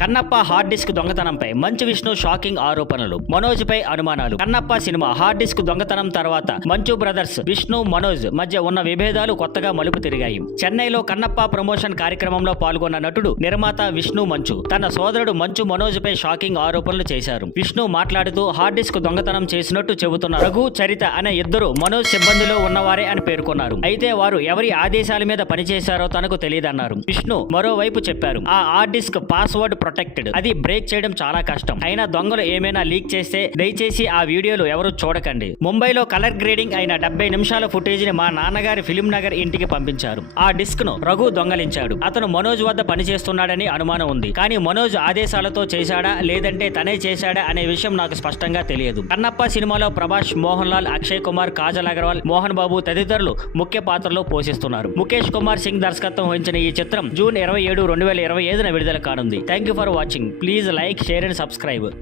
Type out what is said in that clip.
Kannappa hard disk దొంగతనంపై Manchu Vishnu shocking ఆరోపణలు, మనోజ్ పై అనుమానాలు. Kannappa cinema hard disk దొంగతనం తర్వాత మంచు బ్రదర్స్ విష్ణు, మనోజ్ మధ్య ఉన్న విభేదాలు కొత్తగా మలుపు తిరిగాయి. చెన్నైలో కన్నప్ప ప్రమోషన్ కార్యక్రమంలో పాల్గొన్న నటుడు, నిర్మాత విష్ణు మంచు తన సోదరుడు మంచు మనోజ్ పై షాకింగ్ ఆరోపణలు చేశారు. విష్ణు మాట్లాడుతూ హార్డ్ డిస్క్ దొంగతనం చేసినట్టు చెబుతున్న రఘు, చరిత అనే ఇద్దరు మనోజ్ సిబ్బందిలో ఉన్నవారే అని పేర్కొన్నారు. అయితే వారు ఎవరి ఆదేశాల మీద పనిచేశారో తనకు తెలియదన్నారు. విష్ణు మరోవైపు చెప్పారు, ఆ హార్డ్ డిస్క్ పాస్వర్డ్ ప్రొటెక్టెడ్, అది బ్రేక్ చేయడం చాలా కష్టం. అయినా దొంగలు ఏమైనా లీక్ చేస్తే దయచేసి ఆ వీడియోలు ఎవరు చూడకండి. ముంబైలో కలర్ గ్రేడింగ్ అయిన 70 నిమిషాల ఫుటేజ్ ని మా నాన్నగారి ఫిలిం నగర్ ఇంటికి పంపించారు. ఆ డిస్క్ ను రఘు దొంగలించాడు. అతను మనోజ్ వద్ద పనిచేస్తున్నాడని అనుమానం ఉంది. కానీ మనోజ్ ఆదేశాలతో చేశాడా లేదంటే తనే చేశాడా అనే విషయం నాకు స్పష్టంగా తెలియదు. కన్నప్ప సినిమాలో ప్రభాస్, మోహన్ లాల్, అక్షయ్ కుమార్, కాజల్ అగర్వాల్, మోహన్ బాబు తదితరులు ముఖ్య పాత్రలో పోషిస్తున్నారు. ముఖేష్ కుమార్ సింగ్ దర్శకత్వం వహించిన ఈ చిత్రం జూన్ 27, 2025 విడుదల కానుంది. Thank you for watching. Please like, share and subscribe.